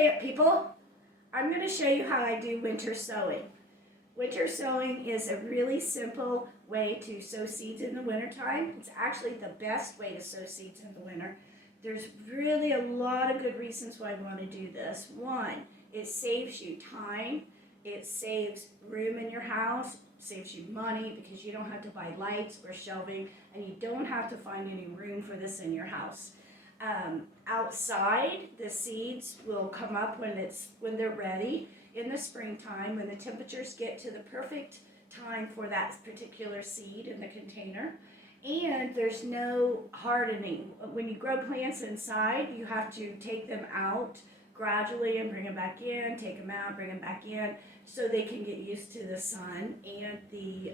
plant people. I'm going to show you how I do winter sowing. Winter sowing is a really simple way to sow seeds in the wintertime. It's actually the best way to sow seeds in the winter. There's really a lot of good reasons why I want to do this. One, it saves you time. It saves room in your house. Saves you money because you don't have to buy lights or shelving, and you don't have to find any room for this in your house. Outside, the seeds will come up when they're ready in the springtime, when the temperatures get to the perfect time for that particular seed in the container. And there's no hardening. When you grow plants inside, you have to take them out gradually and bring them back in, take them out, bring them back in, so they can get used to the sun and the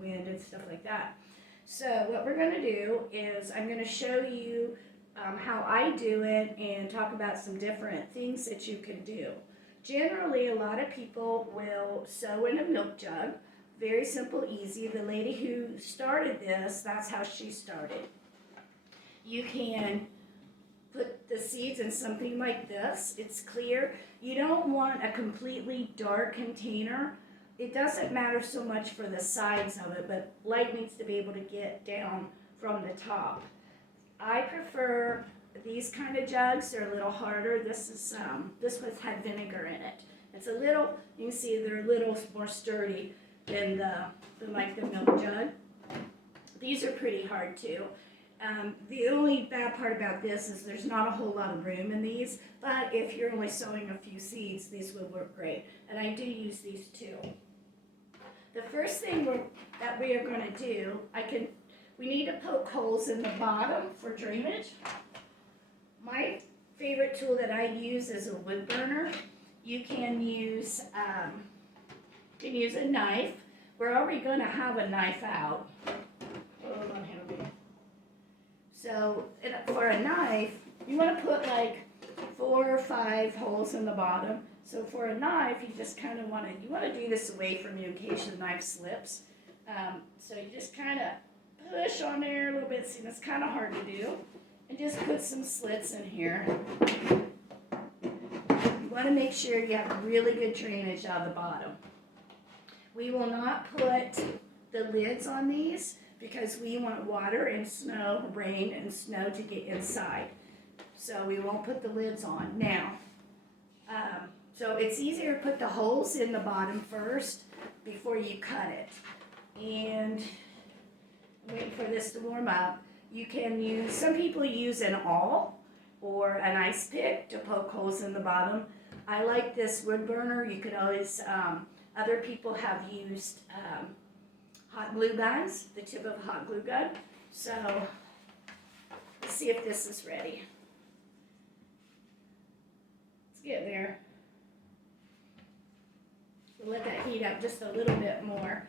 wind and stuff like that. So what we're going to do is I'm going to show you how I do it and talk about some different things that you can do. Generally, a lot of people will sow in a milk jug. Very simple, easy. The lady who started this, that's how she started. You can put the seeds in something like this. It's clear. You don't want a completely dark container. It doesn't matter so much for the sides of it, but light needs to be able to get down from the top. I prefer these kind of jugs. They're a little harder. This one had vinegar in it. It's a little, you can see they're a little more sturdy than the milk jug. These are pretty hard too. The only bad part about this is there's not a whole lot of room in these, but if you're only sowing a few seeds, these will work great. And I do use these too. The first thing that we are going to do, we need to poke holes in the bottom for drainage. My favorite tool that I use is a wood burner. You can use a knife. We're already going to have a knife out. Hold on, Henry. So for a knife, you want to put like 4 or 5 holes in the bottom. So for a knife, you just kind of want to do this away from you in case the knife slips. So you just kind of push on there a little bit. See, that's kind of hard to do. And just put some slits in here. You want to make sure you have really good drainage out of the bottom. We will not put the lids on these because we want water and snow, rain and snow to get inside. So we won't put the lids on. Now, so it's easier to put the holes in the bottom first before you cut it. And wait for this to warm up. You can use, some people use an awl or an ice pick to poke holes in the bottom. I like this wood burner. You could always, other people have used hot glue guns, the tip of a hot glue gun. So let's see if this is ready. Let's get there. We'll let that heat up just a little bit more.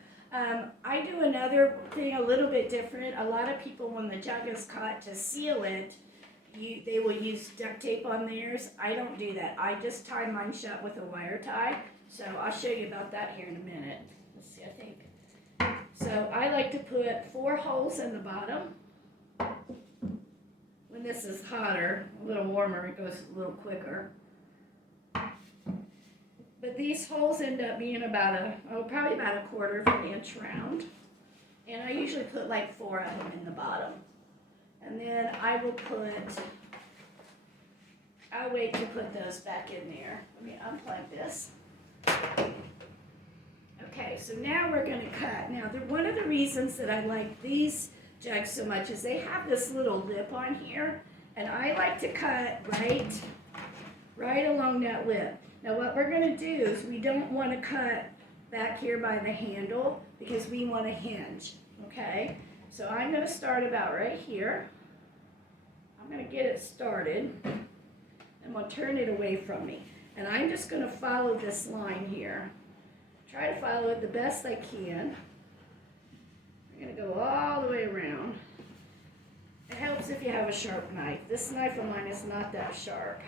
I do another thing a little bit different. A lot of people, when the jug is cut, to seal it, they will use duct tape on theirs. I don't do that. I just tie mine shut with a wire tie. So I'll show you about that here in a minute. Let's see, I think. So I like to put 4 holes in the bottom. When this is hotter, a little warmer, it goes a little quicker. But these holes end up being probably about a 1/4 of an inch round. And I usually put like 4 of them in the bottom. And then I'll wait to put those back in there. Let me unplug this. Okay, so now we're going to cut. Now, one of the reasons that I like these jugs so much is they have this little lip on here. And I like to cut right along that lip. Now what we're going to do is we don't want to cut back here by the handle because we want a hinge, okay? So I'm going to start about right here. I'm going to get it started and we'll turn it away from me. And I'm just going to follow this line here. Try to follow it the best I can. I'm going to go all the way around. It helps if you have a sharp knife. This knife of mine is not that sharp.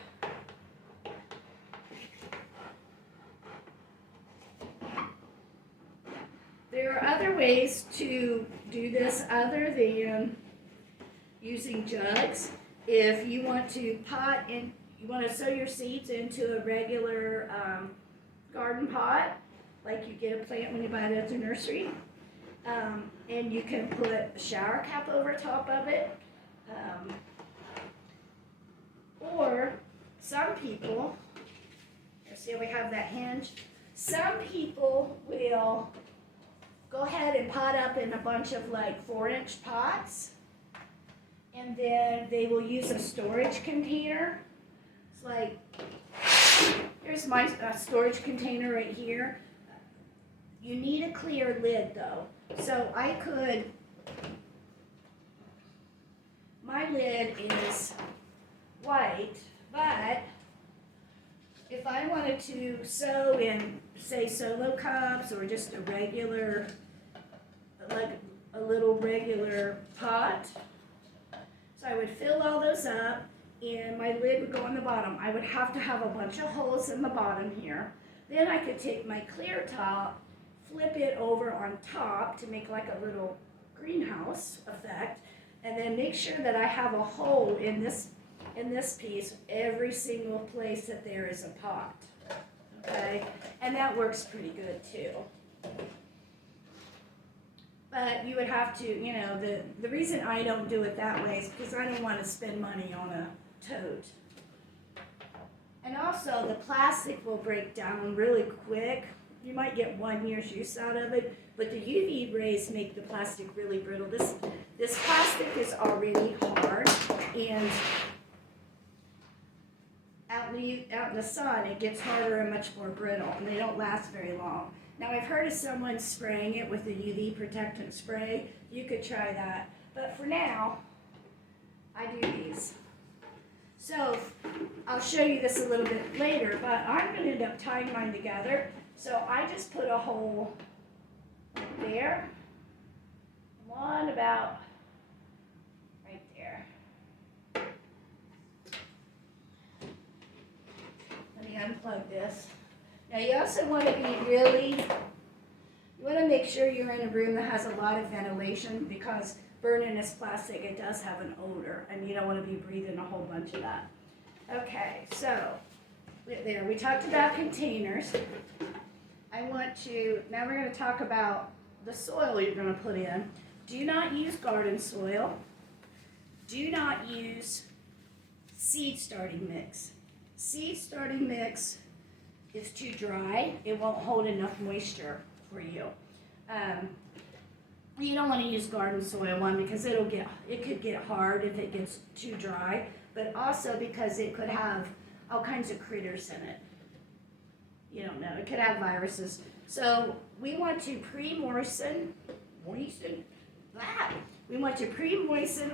There are other ways to do this other than using jugs. If you want to pot in You want to sow your seeds into a regular garden pot, like you get a plant when you buy it at the nursery. And you can put a shower cap over top of it. Or some people, see we have that hinge. Some people will go ahead and pot up in a bunch of like 4-inch pots. And then they will use a storage container. It's like, here's my storage container right here. You need a clear lid though. So my lid is white, but if I wanted to sow in, say, solo cups or just a regular, like a little regular pot, so I would fill all those up and my lid would go on the bottom. I would have to have a bunch of holes in the bottom here. Then I could take my clear top, flip it over on top to make like a little greenhouse effect, and then make sure that I have a hole in this piece every single place that there is a pot. Okay, and that works pretty good too. But you would have to, you know, the reason I don't do it that way is because I don't want to spend money on a tote. And also the plastic will break down really quick. You might get 1 year's use out of it, but the UV rays make the plastic really brittle. This plastic is already hard, and out in the sun it gets harder and much more brittle, and they don't last very long. Now I've heard of someone spraying it with a UV protectant spray. You could try that, but for now I do these. So I'll show you this a little bit later, but I'm going to end up tying mine together. So I just put a hole there, one about right there. Let me unplug this. Now you also want to you want to make sure you're in a room that has a lot of ventilation, because burning this plastic, it does have an odor, and you don't want to be breathing a whole bunch of that. Okay, so there, we talked about containers. Now we're going to talk about the soil you're going to put in. Do not use garden soil. Do not use seed starting mix. Seed starting mix is too dry. It won't hold enough moisture for you. You don't want to use garden soil, one, because it could get hard if it gets too dry, but also because it could have all kinds of critters in it. You don't know, it could have viruses. So we want to pre-moisten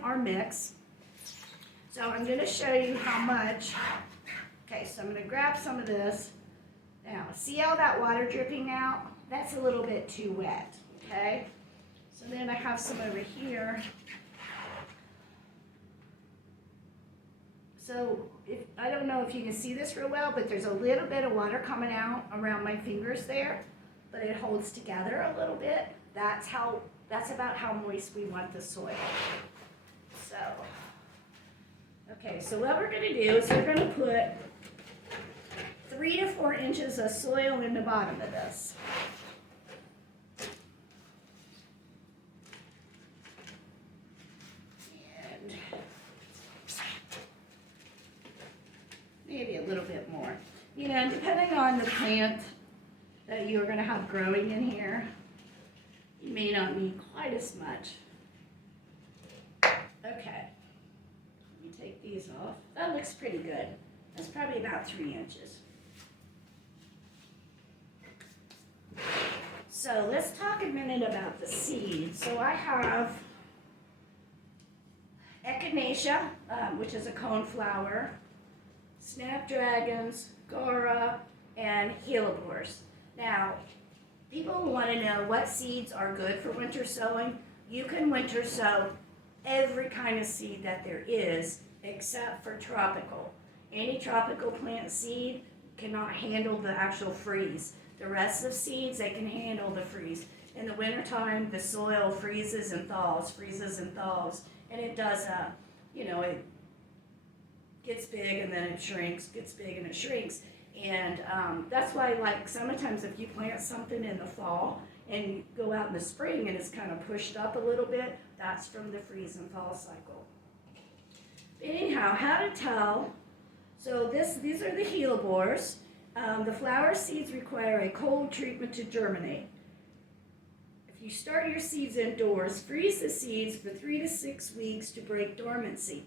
our mix. So I'm going to show you how much. Okay, so I'm going to grab some of this. Now, see all that water dripping out? That's a little bit too wet, okay? So then I have some over here. So I don't know if you can see this real well, but there's a little bit of water coming out around my fingers there, but it holds together a little bit. That's about how moist we want the soil. So, okay, so what we're going to do is we're going to put 3 to 4 inches of soil in the bottom of this. Maybe a little bit more. You know, depending on the plant that you're going to have growing in here, you may not need quite as much. Okay, let me take these off. That looks pretty good. That's probably about 3 inches. So let's talk a minute about the seeds. So I have echinacea, which is a coneflower, snapdragons, Gora, and hellebores. Now, people want to know what seeds are good for winter sowing. You can winter sow every kind of seed that there is, except for tropical. Any tropical plant seed cannot handle the actual freeze. The rest of seeds, they can handle the freeze. In the wintertime, the soil freezes and thaws, and it does, gets big and then it shrinks, gets big and it shrinks. And that's why, like, sometimes if you plant something in the fall and you go out in the spring and it's kind of pushed up a little bit, that's from the freeze and fall cycle. Anyhow, how to tell. So these are the hellebores. The flower seeds require a cold treatment to germinate. If you start your seeds indoors, freeze the seeds for 3 to 6 weeks to break dormancy.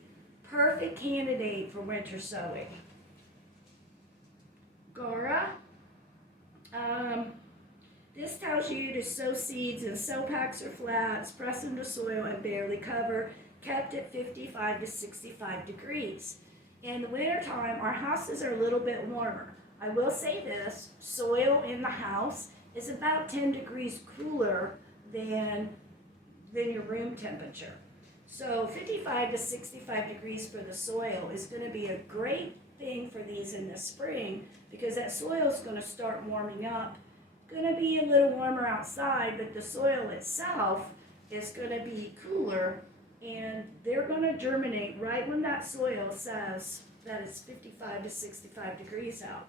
Perfect candidate for winter sowing. Gora. This tells you to sow seeds in sow packs or flats, press into soil and barely cover, kept at 55 to 65 degrees. In the wintertime, our houses are a little bit warmer. I will say this, soil in the house is about 10 degrees cooler than your room temperature. So 55 to 65 degrees for the soil is going to be a great thing for these in the spring, because that soil is going to start warming up. Going to be a little warmer outside, but the soil itself is going to be cooler, and they're going to germinate right when that soil says that it's 55 to 65 degrees out.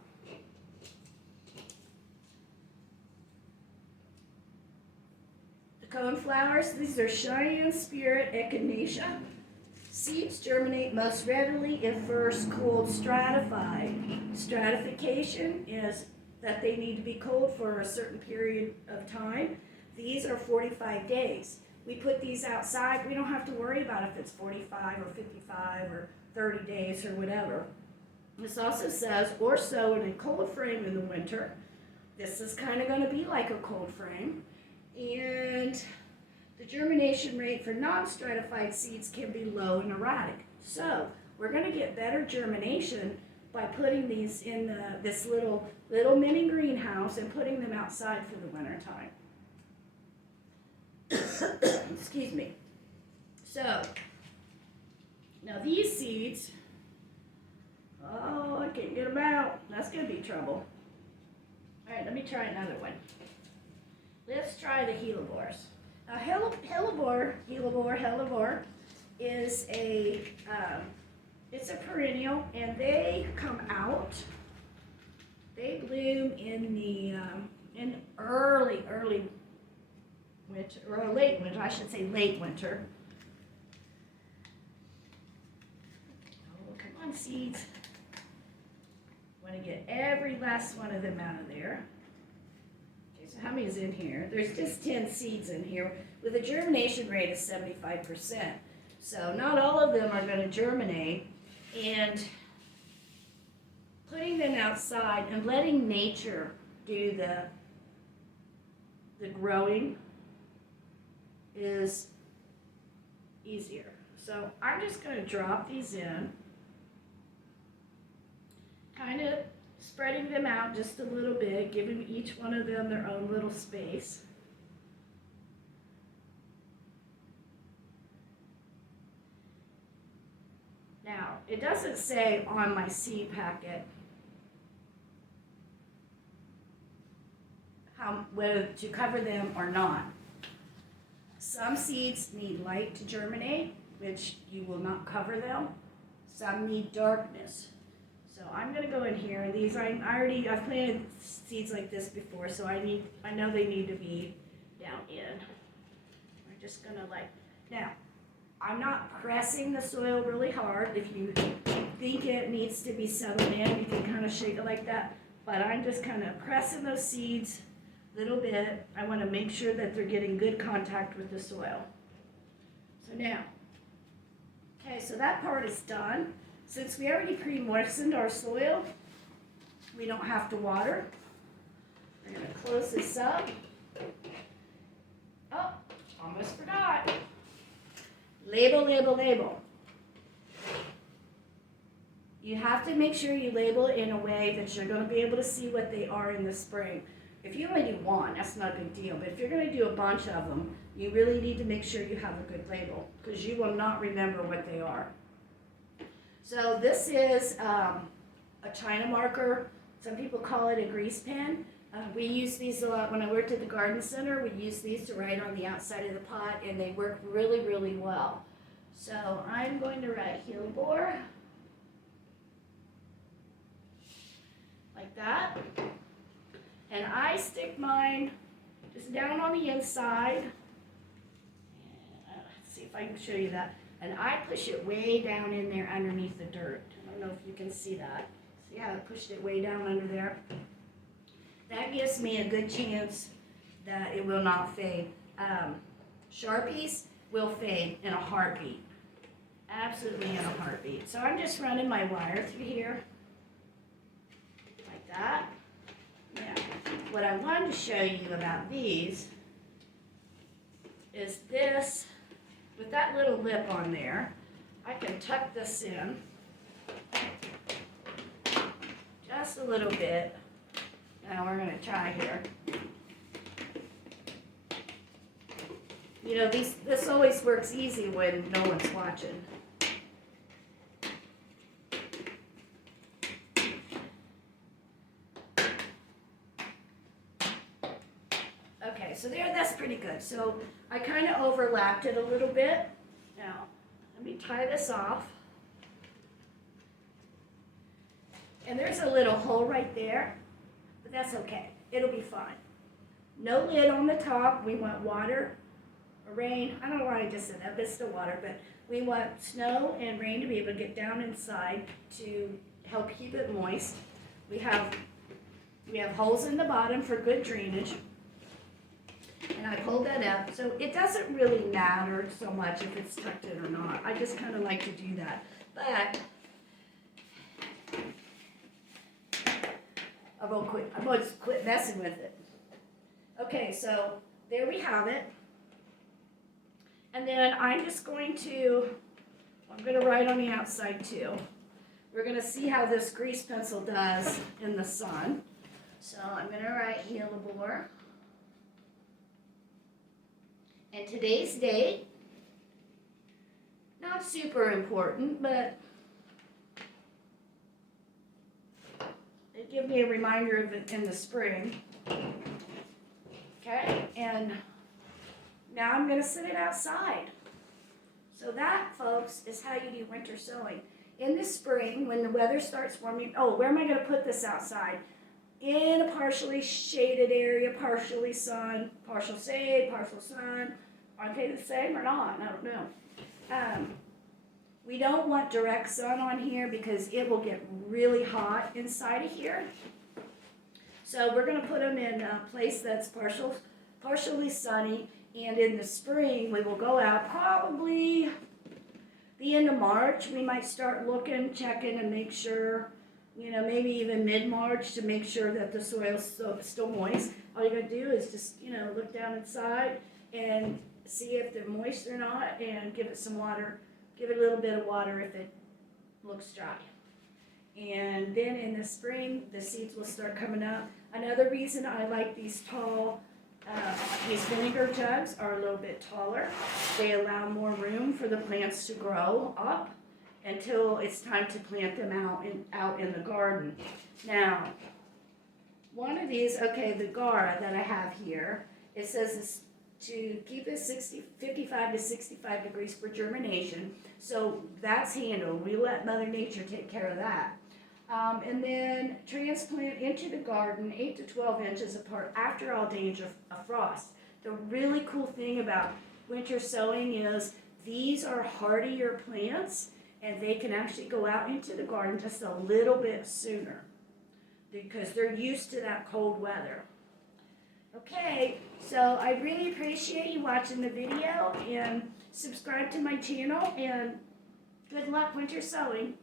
The coneflowers, these are Cheyenne Spirit Echinacea. Seeds germinate most readily if first cold stratified. Stratification is that they need to be cold for a certain period of time. These are 45 days. We put these outside. We don't have to worry about if it's 45 or 55 or 30 days or whatever. This also says, or sow in a cold frame in the winter. This is kind of going to be like a cold frame. And the germination rate for non-stratified seeds can be low and erratic. So we're going to get better germination by putting these in this little mini greenhouse and putting them outside for the winter time. Excuse me. So now these seeds, oh, I can't get them out. That's going to be trouble. All right, let me try another one. Let's try the hellebores. Now hellebore is it's a perennial, and they come out. They bloom in the in early winter, or late winter, I should say late winter. Oh, come on, seeds. Want to get every last one of them out of there. Okay, so how many is in here? There's just 10 seeds in here with a germination rate of 75%. So not all of them are going to germinate. And putting them outside and letting nature do the growing is easier. So I'm just going to drop these in, kind of spreading them out just a little bit, giving each one of them their own little space. Now, it doesn't say on my seed packet whether to cover them or not. Some seeds need light to germinate, which you will not cover them. Some need darkness. So I'm going to go in here. These I've planted seeds like this before, so I know they need to be down in. We're just going to now. I'm not pressing the soil really hard. If you think it needs to be settled in, you can kind of shake it like that. But I'm just kind of pressing those seeds a little bit. I want to make sure that they're getting good contact with the soil. So now, okay, so that part is done. Since we already pre-moistened our soil, we don't have to water. We're going to close this up. Oh, almost forgot. Label, label, label. You have to make sure you label it in a way that you're going to be able to see what they are in the spring. If you only do one, that's not a big deal. But if you're going to do a bunch of them, you really need to make sure you have a good label, because you will not remember what they are. So this is a China marker. Some people call it a grease pen. We use these a lot when I worked at the garden center. We use these to write on the outside of the pot, and they work really, really well. So I'm going to write hellebore. like that. And I stick mine just down on the inside. Let's see if I can show you that. And I push it way down in there underneath the dirt. I don't know if you can see that. So yeah, I pushed it way down under there. That gives me a good chance that it will not fade. Sharpies will fade in a heartbeat. Absolutely in a heartbeat. So I'm just running my wire through here. Like that. Now, what I wanted to show you about these is this, with that little lip on there, I can tuck this in just a little bit. Now we're going to try here. You know, this always works easy when no one's watching. Okay, so there, that's pretty good. So I kind of overlapped it a little bit. Now, let me tie this off. And there's a little hole right there, but that's okay. It'll be fine. No lid on the top. We want water or rain. I don't know why I just said that, but it's still water. But we want snow and rain to be able to get down inside to help keep it moist. We have holes in the bottom for good drainage. And I pulled that up, so it doesn't really matter so much if it's tucked in or not. I just kind of like to do that. But I'm going to quit messing with it. Okay, so there we have it. And then I'm going to write on the outside too. We're going to see how this grease pencil does in the sun. So I'm going to write Hellebore. And today's date, not super important, but it gives me a reminder of it in the spring. Okay, and now I'm going to sit it outside. So that, folks, is how you do winter sowing. In the spring, when the weather starts warming, oh, where am I going to put this outside? In a partially shaded area, partially sun, partial shade, partial sun. Aren't they the same or not? I don't know. We don't want direct sun on here because it will get really hot inside of here. So we're going to put them in a place that's partially sunny. And in the spring, we will go out probably the end of March. We might start looking, checking, and make sure, you know, maybe even mid-March to make sure that the soil's still moist. All you got to do is just, you know, look down inside and see if they're moist or not, and give it some water. Give it a little bit of water if it looks dry. And then in the spring, the seeds will start coming up. Another reason I like these tall, these vinegar jugs are a little bit taller. They allow more room for the plants to grow up until it's time to plant them out in the garden. Now, one of these, okay, the Gara that I have here, it says it's to keep it 55 to 65 degrees for germination. So that's handled. We let Mother Nature take care of that. And then transplant into the garden 8 to 12 inches apart after all danger of frost. The really cool thing about winter sowing is these are hardier plants, and they can actually go out into the garden just a little bit sooner because they're used to that cold weather. Okay, so I really appreciate you watching the video, and subscribe to my channel, and good luck winter sowing.